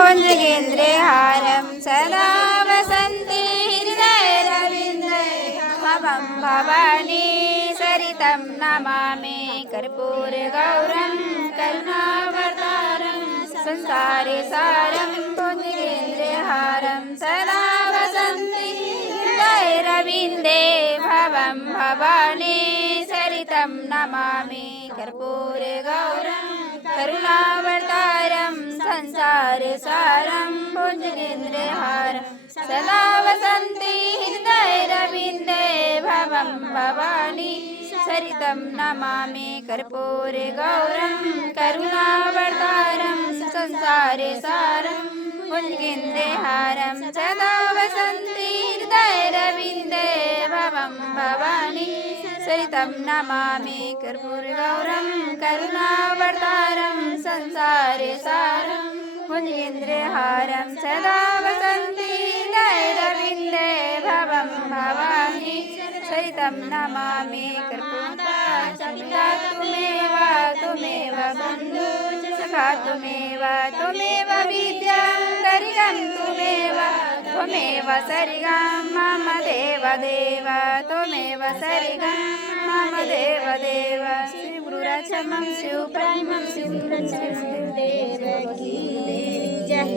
कुञ्जगेन्द्रे हारं सदा वसन्ति हृदयरविन्दे भवं भवानी सरितं नमामि कर्पूरगौरं करुणावतारं संसारे सारं कुञ्जगेन्द्रे हारं सदा वसन्ति हृदयरविन्दे भवं भवानी सरितं नमामि कर्पूरगौरं करुणावतारं संसारे सारं कुञ्जगेन्द्रे हारं सदा वसन्ति हृदयरविन्दे भवं भवानी सरितं नमामि कर्पूरगौरं करुणावतारं संसारे सारं कुञ्जगेन्द्रे हारं सदा वसन्ति हृदयरविन्दे भवं भवानी सरितं नमामि कर्पूरगौरं करुणावतारं संसारे सारं कुञ्जगेन्द्रे हारं सदा वसन्ति हृदयरविन्दे भवं भवानी सरितं नमामि कर्पूरगौरं त्वमेव बन्धु सखा त्वमेव विद्यां गरिगं त्वमेव सरिगं मम देव त्वमेव सरिगं मम देव श्री गुरुराजमं शिवप्राइमं शिवदेव की जय।